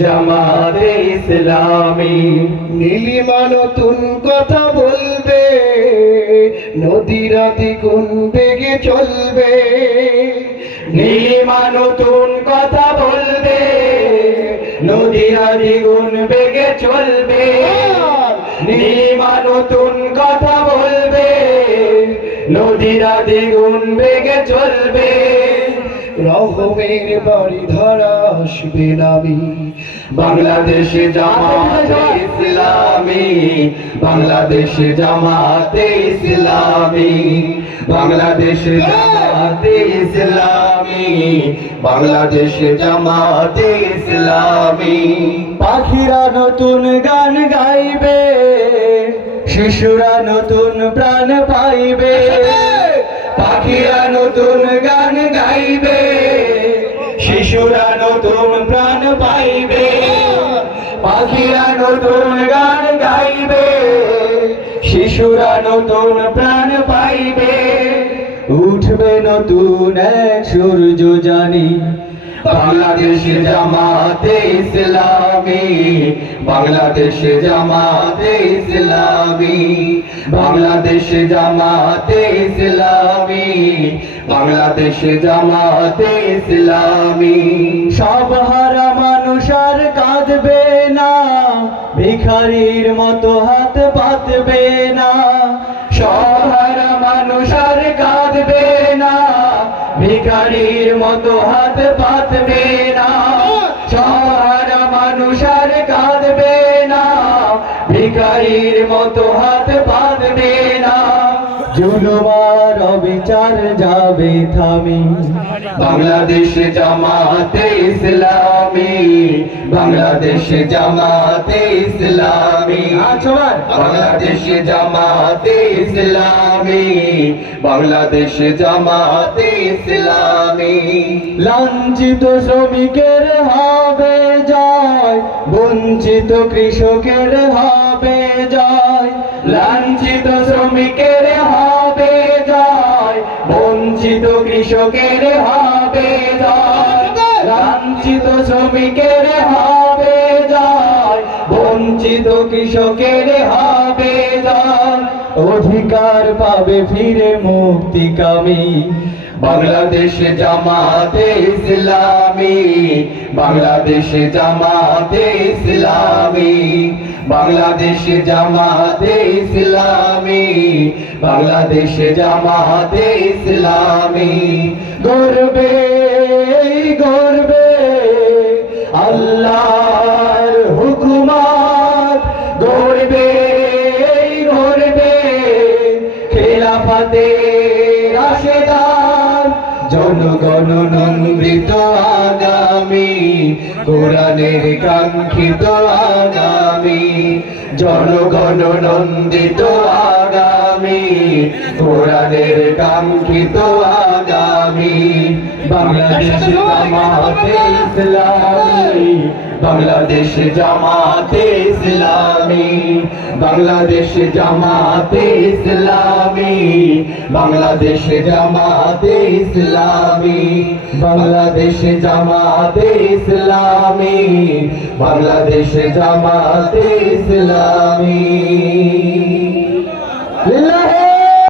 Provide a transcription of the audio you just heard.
জামাতে ইসলামী। নীলিমা নতুন কথা বলবে, নদীরা দ্বিগুণ বেগে চলবে। নীলিমা নতুন কথা বলবে, নদীরা দ্বিগুণ বেগে চলবে। নীলিমা নতুন কথা বলবে, নদীরা দ্বিগুণ বেগে চলবে। রহমের বাড়ি ধরা আসবে নামি, বাংলাদেশে জামাতে ইসলামী। বাংলাদেশে জামাতে ইসলামী। বাংলাদেশে জামাতে ইসলামী। বাংলাদেশে জামাতে ইসলামী। পাখিরা নতুন গান গাইবে, শিশুরা নতুন প্রাণ পাইবে। পাখিরা নতুন গান গাইবে, শিশুরা নতুন প্রাণ পাইবে। পাখিরা নতুন গান গাইবে, শিশুরা নতুন প্রাণ পাইবে। উঠবে নতুন এক সূর্য জানি, বাংলাদেশে জামাতে ইসলামী। বাংলাদেশে জামাতে ইসলামী। বাংলাদেশে জামাতে ইসলামী। বাংলাদেশে জামাতে ইসলামী। সব হারা মানুষ আর কাঁদবে না, ভিখারির মতো হাত পাতবে না। সব হারা মানুষ আর কাঁদবে না, ভিখারির মতো হাত পাতবে না। সারা মানুষ আর কাঁদবে না, ভিখারির মতো হাত পাতবে না। জুলুম আর অবিচার যাবে থামি, বাংলাদেশে জামাতে ইসলামী। বাংলাদেশে জামাতে ইসলামী। বাংলাদেশে জামাতে ইসলামী। বাংলাদেশে জামাতে ইসলামী। লাঞ্ছিত শ্রমিকের হবে জয়, বঞ্চিত কৃষকের হবে জয়। লাঞ্ছিত শ্রমিকের হবে জয়, বঞ্চিত কৃষকের হবে জয়। লাঞ্ছিত শ্রমিকের হবে জয়, বঞ্চিত কৃষকের হবে জয়। অধিকার পাবে ফিরে মুক্তিকামী, বাংলাদেশে জামাতে ইসলামী। বাংলাদেশে জামাতে ইসলামী। বাংলাদেশে জামাতে ইসলামী। বাংলাদেশে জামাতে ইসলামী। গর্বে গর্বে আল্লাহর হুকুমত, গর্বে গর্বে খেলাফতে রাশেদান। জনগণ নন্দিত আগামী, কোরআনের কাঙ্ক্ষিত আগামী। জনগণ নন্দিত আগামী, কোরআনের কাঙ্ক্ষিত আগামী। বাংলাদেশে জামাতে ইসলামী। বাংলাদেশে জামাতে ইসলামী। বাংলাদেশে জামাতে ইসলামী। বাংলাদেশে জামাতে ইসলামী। বাংলাদেশে জামাতে ইসলামী। বাংলাদেশে জামাতে ইসলামী।